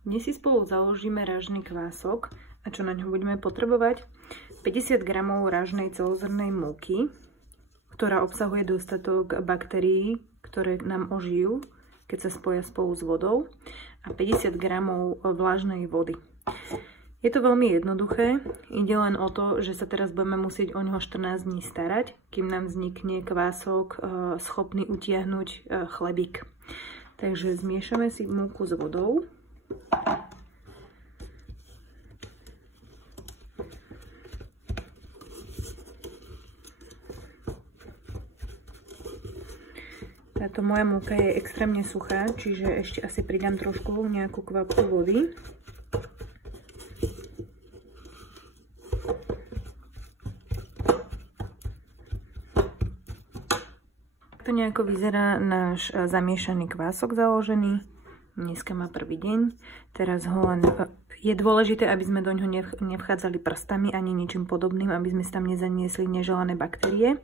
Dnes si spolu založíme ražný kvások a čo na ňo budeme potrebovať? 50 g ražnej celozrnnej múky, ktorá obsahuje dostatok baktérií, ktoré nám ožijú, keď sa spoja spolu s vodou, a 50 g vlažnej vody. Je to veľmi jednoduché, ide len o to, že sa teraz budeme musieť o ňoho 14 dní starať, kým nám vznikne kvások schopný utiahnuť chlebík. Takže zmiešame si múku s vodou. Táto moja múka je extrémne suchá, čiže ešte asi pridám trošku nejakú kvapku vody. To nejako vyzerá náš zamiešaný kvások založený. Dneska má prvý deň. Teraz ho len... Je dôležité, aby sme do ňoho nevchádzali prstami ani ničím podobným, aby sme si tam nezaniesli neželané baktérie.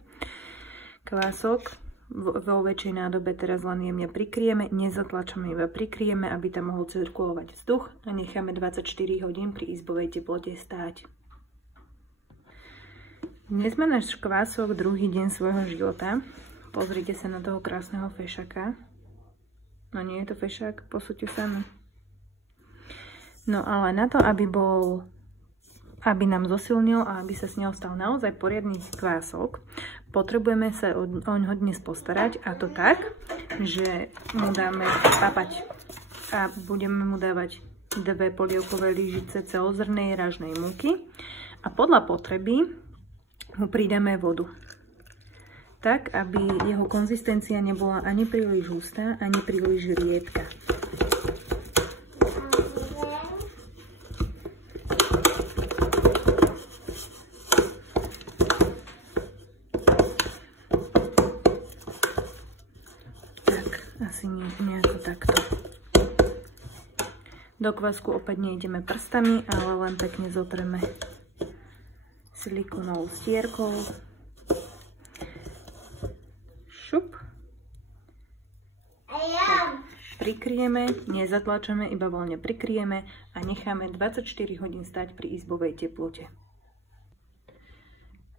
Kvások vo väčšej nádobe teraz len jemne prikryjeme, nezatlačame, iba prikryjeme, aby tam mohol cirkulovať vzduch a necháme 24 hodín pri izbovej teplote stáť. Dnes má náš kvások druhý deň svojho života. Pozrite sa na toho krásneho fešaka. No nie je to fešák, posúďte sami. No ale na to, aby nám zosilnil a aby sa s ňou stal naozaj poriadny kvások, potrebujeme sa o ňo dnes postarať, a to tak, že mu dáme papať a budeme mu dávať 2 polievkové lyžice celozrnej ražnej múky a podľa potreby mu pridáme vodu. Tak, aby jeho konzistencia nebola ani príliš hustá, ani príliš riedka. Tak, asi nejako takto. Do kvásku opäť nejdeme prstami, ale len pekne zotreme silikónovou stierkou. Šup. Prikryjeme, nezatlačame, iba voľne prikryjeme a necháme 24 hodín stať pri izbovej teplote.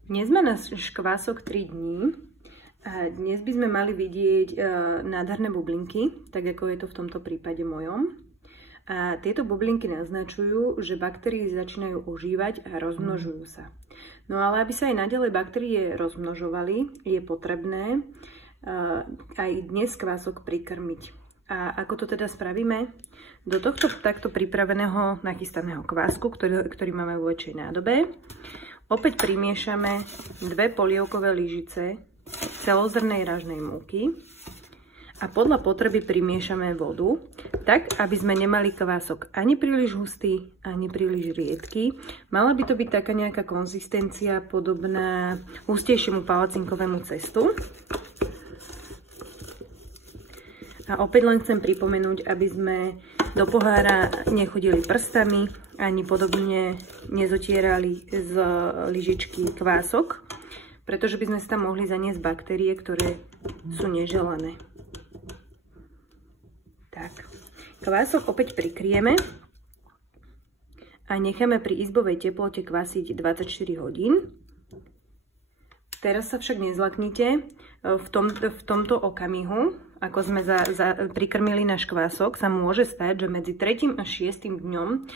Dnes má náš kvások 3 dní a dnes by sme mali vidieť nádherné bublinky, tak ako je to v tomto prípade mojom. A tieto bublinky naznačujú, že baktérie začínajú ožívať a rozmnožujú sa. No ale aby sa aj naďalej baktérie rozmnožovali, je potrebné aj dnes kvások prikrmiť. A ako to teda spravíme? Do tohto takto pripraveného nachystaného kvásku, ktorý máme vo väčšej nádobe, opäť primiešame 2 polievkové lyžice celozrnej ražnej múky a podľa potreby primiešame vodu, tak aby sme nemali kvások ani príliš hustý, ani príliš riedky. Mala by to byť taká nejaká konzistencia podobná hustejšiemu palacinkovému cestu. A opäť len chcem pripomenúť, aby sme do pohára nechodili prstami, ani podobne nezotierali z lyžičky kvások, pretože by sme si tam mohli zaniesť baktérie, ktoré sú neželané. Tak, kvások opäť prikryjeme a necháme pri izbovej teplote kvásiť 24 hodín. Teraz sa však nezlaknite, v tomto okamihu, ako sme prikrmili náš kvások, sa môže stať, že medzi 3. a 6. dňom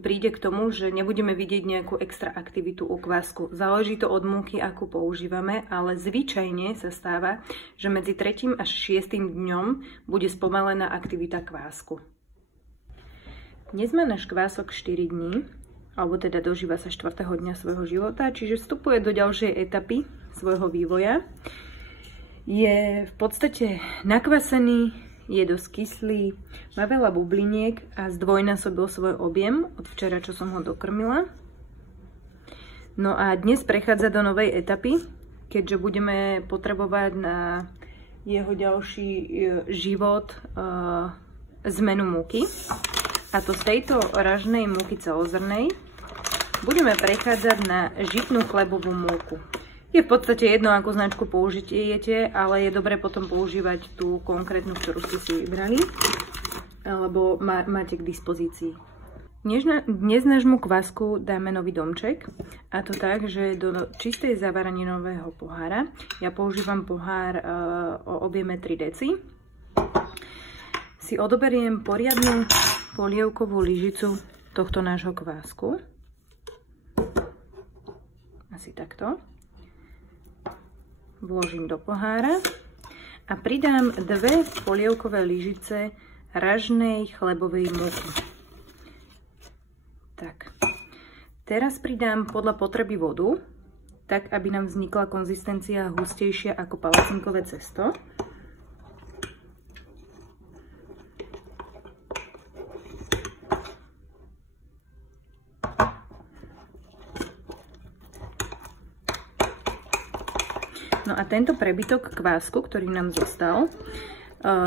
príde k tomu, že nebudeme vidieť nejakú extra aktivitu u kvásku. Záleží to od múky, akú používame, ale zvyčajne sa stáva, že medzi 3. až 6. dňom bude spomalená aktivita kvásku. Dnes má náš kvások 4 dní, alebo teda dožíva sa 4. dňa svojho života, čiže vstupuje do ďalšej etapy svojho vývoja. Je v podstate nakvasený, je dosť kyslý, má veľa bubliniek a zdvojnásobil svoj objem od včera, čo som ho dokrmila. No a dnes prechádza do novej etapy, keďže budeme potrebovať na jeho ďalší život zmenu múky. A to z tejto ražnej múky celozrnej budeme prechádzať na žitnú chlebovú múku. Je v podstate jedno, akú značku použijete, ale je dobre potom používať tú konkrétnu, ktorú ste si vybrali. alebo máte k dispozícii. Dnes nášmu kvásku dáme nový domček, a to tak, že do čistej zavaraninového pohára, ja používam pohár o objeme 3 deci, si odoberiem poriadnu polievkovú lyžicu tohto nášho kvásku. Asi takto. Vložím do pohára a pridám 2 polievkové lyžice ražnej chlebovej múky. Tak. Teraz pridám podľa potreby vodu, tak aby nám vznikla konzistencia hustejšia ako palacinkové cesto. No a tento prebytok kvásku, ktorý nám zostal,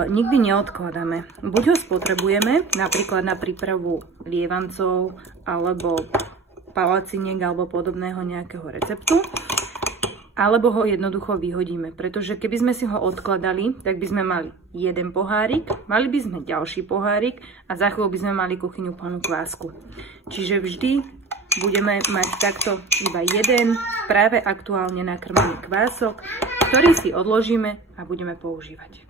nikdy neodkladáme. Buď ho spotrebujeme napríklad na prípravu lievancov alebo palaciniek alebo podobného nejakého receptu, alebo ho jednoducho vyhodíme, pretože keby sme si ho odkladali, tak by sme mali jeden pohárik, mali by sme ďalší pohárik a za chvíľu by sme mali kuchyňu plnú kvásku. Čiže vždy budeme mať takto iba jeden práve aktuálne nakrmený kvások, ktorý si odložíme a budeme používať.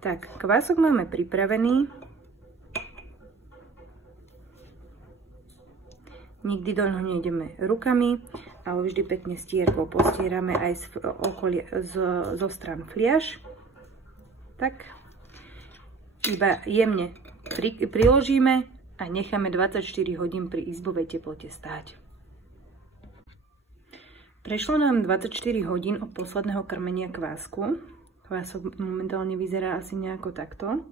Tak, kvások máme pripravený. Nikdy do ňoho nejdeme rukami, ale vždy pekne stierkou postierame aj zo strán fliaš. Tak, iba jemne priložíme a necháme 24 hodín pri izbovej teplote stáť. Prešlo nám 24 hodín od posledného krmenia kvásku. Kvások momentálne vyzerá asi nejako takto.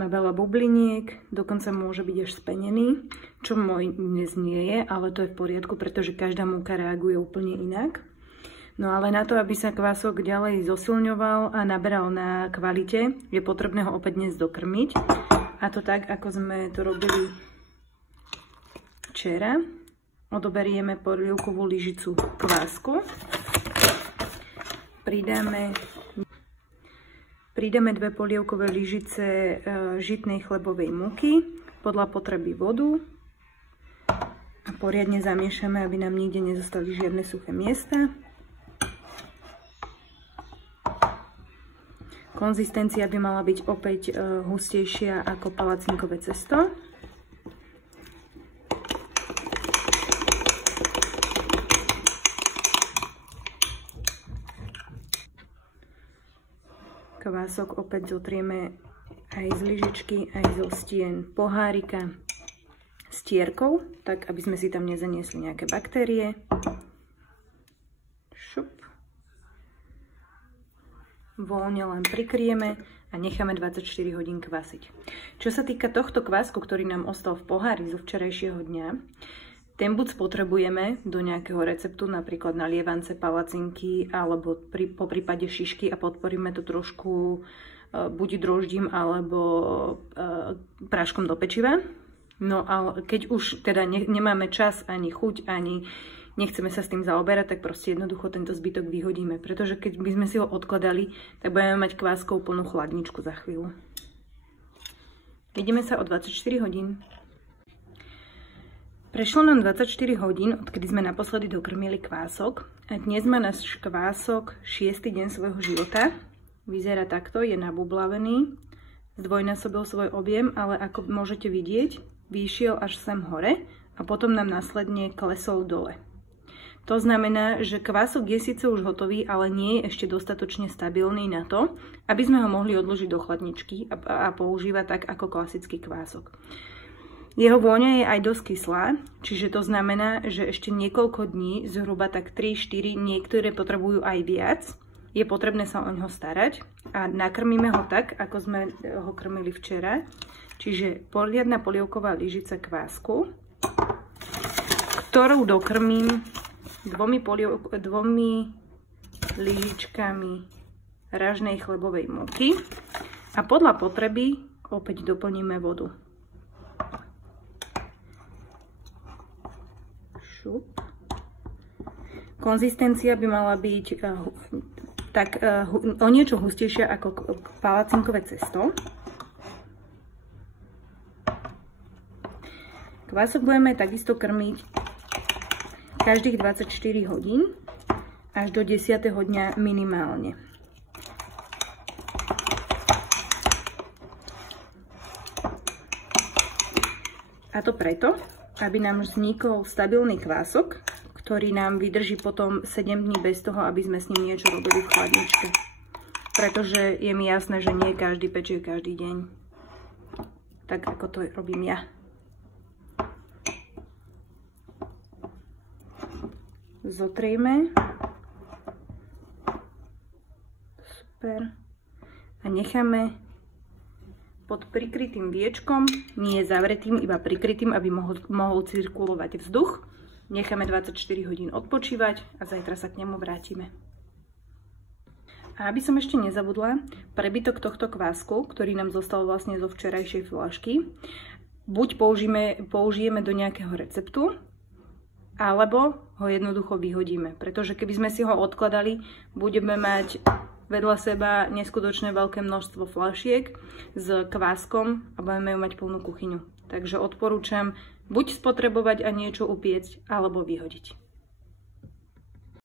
Má veľa bubliniek, dokonca môže byť až spenený, čo môj dnes nie je, ale to je v poriadku, pretože každá múka reaguje úplne inak. No ale na to, aby sa kvások ďalej zosilňoval a naberal na kvalite, je potrebné ho opäť dnes dokrmiť. A to tak, ako sme to robili včera. Odoberieme polievkovú lyžicu kvásku. Pridáme 2 polievkové lyžice žitnej chlebovej múky, podľa potreby vodu a poriadne zamiešame, aby nám nikde nezostali žiadne suché miesta. Konzistencia by mala byť opäť hustejšia ako palacinkové cesto. Kvások opäť zotrieme aj z lyžičky, aj zo stien pohárika stierkou, tak aby sme si tam nezaniesli nejaké baktérie. Šup. Voľne len prikryjeme a necháme 24 hodín kvasiť. Čo sa týka tohto kvásku, ktorý nám ostal v pohári zo včerajšieho dňa, ten buď spotrebujeme do nejakého receptu, napríklad na lievance, palacinky, alebo po prípade šišky a podporíme to trošku buď droždím, alebo práškom do pečiva. No ale keď už teda nemáme čas, ani chuť, ani nechceme sa s tým zaoberať, tak proste jednoducho tento zbytok vyhodíme. Pretože keď by sme si ho odkladali, tak budeme mať kváskou plnú chladničku za chvíľu. Vidíme sa o 24 hodín. Prešlo nám 24 hodín, odkedy sme naposledy dokrmili kvások a dnes má náš kvások 6. deň svojho života. Vyzerá takto, je nabublavený, zdvojnásobil svoj objem, ale ako môžete vidieť, vyšiel až sem hore a potom nám následne klesol dole. To znamená, že kvások je síce už hotový, ale nie je ešte dostatočne stabilný na to, aby sme ho mohli odložiť do chladničky a používať tak ako klasický kvások. Jeho vôňa je aj dosť kyslá, čiže to znamená, že ešte niekoľko dní, zhruba tak 3-4, niektoré potrebujú aj viac, je potrebné sa o ňoho starať a nakrmíme ho tak, ako sme ho krmili včera, čiže poriadna polievková lyžica kvásku, ktorú dokrmím 2 lyžičkami ražnej chlebovej múky a podľa potreby opäť doplníme vodu. Konzistencia by mala byť o niečo hustejšia ako palacinkové cesto. Kvások budeme takisto krmiť každých 24 hodín až do 10. dňa minimálne. A to preto, aby nám vznikol stabilný kvások, ktorý nám vydrží potom 7 dní bez toho, aby sme s ním niečo robili v chladničke. Pretože je mi jasné, že nie každý pečie každý deň. Tak ako to robím ja. Zotrieme. Super. A necháme pod prikrytým viečkom, nie zavretým, iba prikrytým, aby mohol cirkulovať vzduch. Necháme 24 hodín odpočívať a zajtra sa k nemu vrátime. A aby som ešte nezabudla, prebytok tohto kvásku, ktorý nám zostal vlastne zo včerajšej fľašky, buď použijeme do nejakého receptu, alebo ho jednoducho vyhodíme. Pretože keby sme si ho odkladali, budeme mať vedľa seba neskutočne veľké množstvo fľašiek s kváskom a budeme mať plnú kuchyňu. Takže odporúčam buď spotrebovať a niečo upiecť, alebo vyhodiť.